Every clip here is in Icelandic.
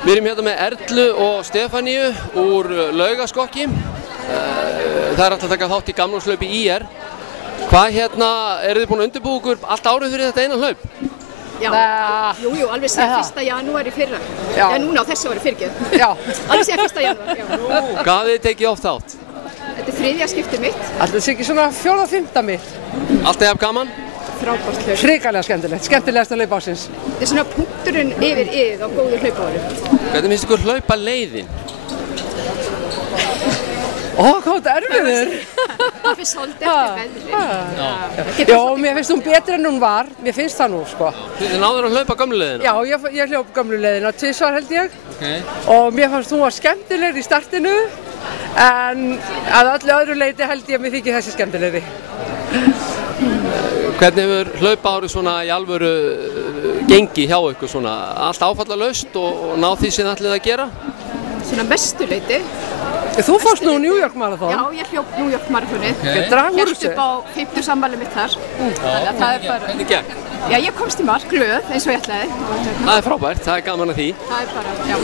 Við erum hérna með Erlu og Stefaníu úr Laugaskokki. Það er alltaf að taka þátt í gamlárshlaupi IR. Hvað eru þið búin að undirbúa ykkur allt árið fyrir þetta eina hlaup? Já, jú, alveg síðan 1. janúar í fyrra. Já, núna á þessu ári fyrirgefð. Já. Alveg síðan 1. janúar, já. Hvað hafið þið tekið oft þátt? Þetta er 3. skiptið mitt. Alltaf sé ekki svona 4. og 5. mitt. Alltaf jafn gaman? Frábært hlaup. Hrikalega skemmtilegt, skemmtilegasta hlaup ársins. Þetta er svona punkturinn yfir á góðu hlaupárum. Hvernig finnst ykkur hlaupa leiðin? Hvað þetta erfiður? Það finnst svolítið eftir veðri. Já, mér finnst hún betri en hún var, mér finnst það nú, sko. Þið náður að hlaupa gömlu leiðina? Já, ég hljóp gömlu leiðina 2 svar held ég. Og mér fannst hún var skemmtilegri í startinu, en að öllu öðru leyti held ég að mér þykir þessi skemmtilegri. Hvernig hefur hlaupárið svona í alvöru gengi hjá ykkur svona? Allt áfallalaust og ná því sem þið ætlið að gera? Svona mestu leyti. Þú fórst nú New York Marathon? Já, ég hljóp New York Marathonið. Hélt upp á 50 afmælið mitt þar. Þannig að það er bara... Hvernig gekk? Já, ég komst í mark, glöð, eins og ég ætlaði. Það er frábært, það er gaman að því. Það er bara, já.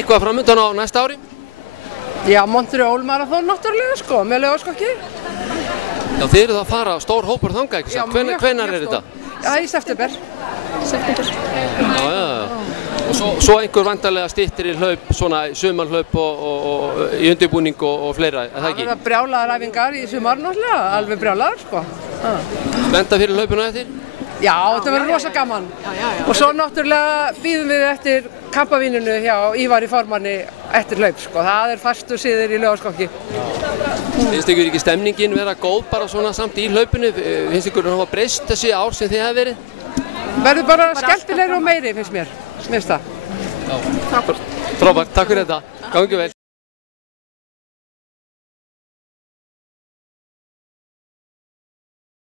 Eitthvað framöndan á næsta ári? Já, Montreal Marathon náttúrulega, sko, með Laugaskokki. Já, þið eruð að fara stór hópur þangað, ekki satt? Hvenær er þetta? Já, í september. Já. Og svo einhver vantarlega styttir í hlaup, svona sumarhlaup og í undirbúning og fleira, er það ekki? Það verða brjálaðar æfingar í sumar náttúrulega, alveg brjálaðar, sko. Spennta fyrir hlaupinu eftir? Já, þetta verður rosa gaman. Og svo náttúrulega bíðum við eftir kampavíninu hjá Ívari formanni eftir hlaup, sko. Það er fastu siður í Laugaskokki. Finnst ykkur ekki stemningin vera góð bara svona samt í hlaupinu? Finnst ykkur að hafa breyst þessi ár sem þið hafa verið? Verður bara skemmtilegri og meiri, finnst mér. Mér finnst það. Frábært, takk fyrir þetta. Gangi vel.